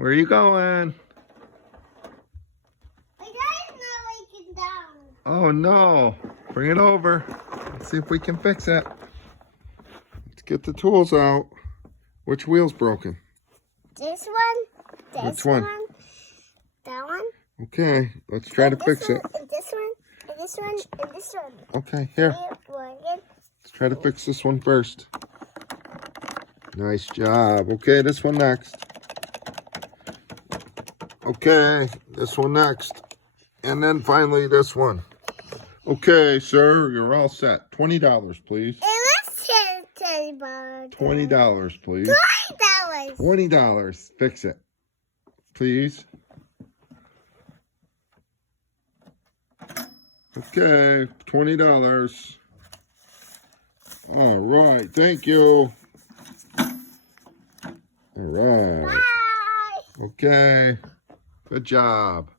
Where are you going? My dad's not waking down. Oh no. Bring it over. Let's see if we can fix it. Let's get the tools out. Which wheel's broken? This one. This Which one? That one. Okay, let's try to fix it. And this one. And this one. And this one. Okay, here. Morgan. Let's try to fix this one first. Nice job. Okay, this one next. Okay, this one next. And then finally this one. Okay, sir, you're all set. $20, please. It was $10. $20, please. $20. $20. Fix it. Please. Okay, $20. All right, thank you. All right. Bye. Okay, good job.